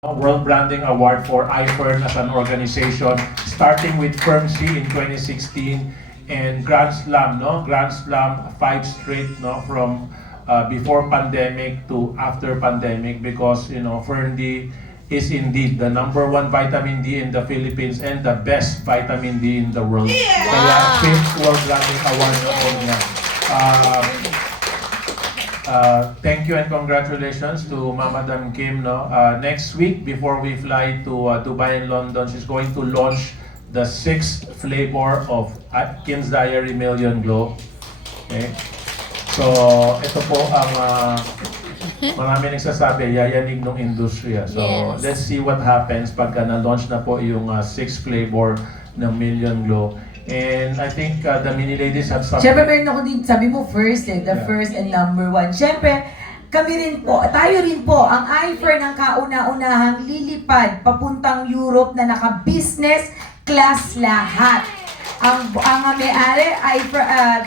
World Branding Award for iFern as an organization, starting with FirmC in 2016 and Grand Slam, Grand Slam 5 straight, from before pandemic to after pandemic, because FernD is indeed the #1 vitamin D in the Philippines and the best vitamin D in the world. Kaya 5th World Branding Award na po niya. Thank you and congratulations to Madam Kim. Next week, before we fly to Dubai and London, she's going to launch the 6th flavor of Kim's Diary Million Glow. Okay? So, ito po ang marami nagsasabi, yayanig ng industriya. So, Yes. let's see what happens pagka na-launch na po yung 6th flavor ng Million Glow. And I think the mini ladies have something. Siyempre, meron ako din, sabi mo first the Yeah. first and #1. Siyempre, kami rin po, tayo rin po, ang iFern ang kauna-unahang lilipad papuntang Europe na naka-business class lahat. Ang may-ari,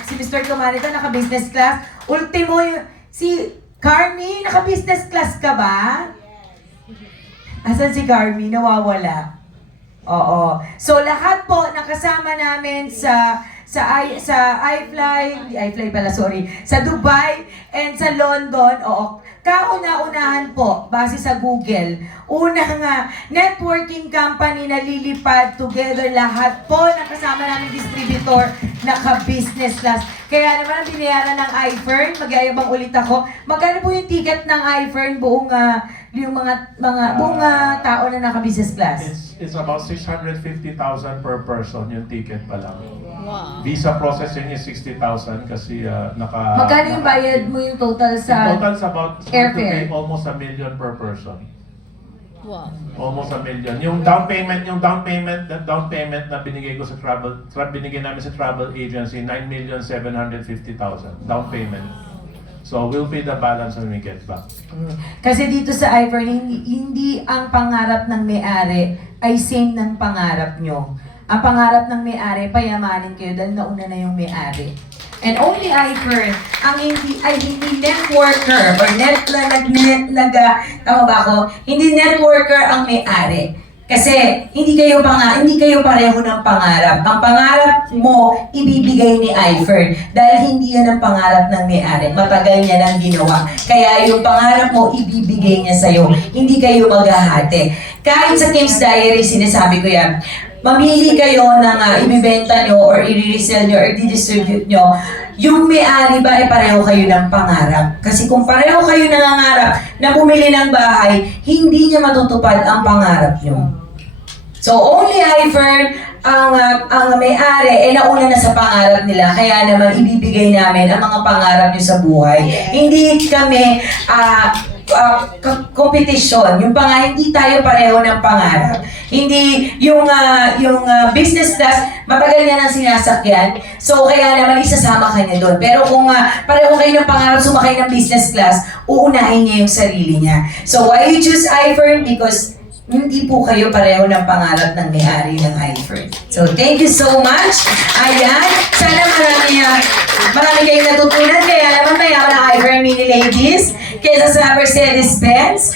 si Mr. Tumanita, naka-business class. Ultimo, si Carmi, naka-business class ka ba? Asan si Carmi? Nawawala. Oo. So lahat po nakasama namin sa sa Dubai and sa London. Oo. Kauna-unahan po base sa Google. Unang networking company na lilipad together lahat po nakasama namin distributor naka-business class. Kaya naman ang binayaran ng iFern, magyayabang ulit ako. Magkano po yung ticket ng iFern buong yung mga buong tao na naka-business class? It's about 650,000 per person yung ticket pa lang. Wow. Visa processing is 60,000 kasi Magkano yung bayad mo yung total sa in total, about airfare? almost $1 million per person. Wow. Almost $1 million. Yung down payment na binigay ko sa binigay namin sa travel agency, 9,750,000 down payment. So we'll pay the balance when we get back. Kasi dito sa iFern, hindi ang pangarap ng may-ari ay same ng pangarap nyo. Ang pangarap ng may-ari, payamanin kayo dahil nauna na yung may-ari. And only iFern, ang hindi networker or tama ba ako? Hindi networker ang may-ari. Kasi hindi kayo pareho ng pangarap. Ang pangarap mo, ibibigay ni iFern. Dahil hindi yan ang pangarap ng may-ari. Matagal niya nang ginawa. Kaya yung pangarap mo, ibibigay niya sa'yo. Hindi kayo maghahati. Kahit sa Kim's Diary, sinasabi ko yan, mamili kayo ng ibibenta nyo or i-resell nyo or i-distribute nyo. Yung may-ari ba ay pareho kayo ng pangarap? Kasi kung pareho kayo nangangarap na bumili ng bahay, hindi niya matutupad ang pangarap nyo. So only iFern ang may-ari nauna na sa pangarap nila. Kaya naman ibibigay namin ang mga pangarap nyo sa buhay. Hindi kami kompetisyon. Hindi tayo pareho ng pangarap. Hindi yung business class, matagal niya nang sinasakyan. So kaya naman isasama ka niya doon. Pero kung pareho kayo ng pangarap sumakay ng business class, uunahin niya yung sarili niya. So why you choose iFern? Because hindi po kayo pareho ng pangarap ng may-ari ng iFern. So thank you so much. Ayan. Sana marami kayong natutunan. Kaya naman mayaman ang iFern mini ladies kaysa sa Mercedes-Benz.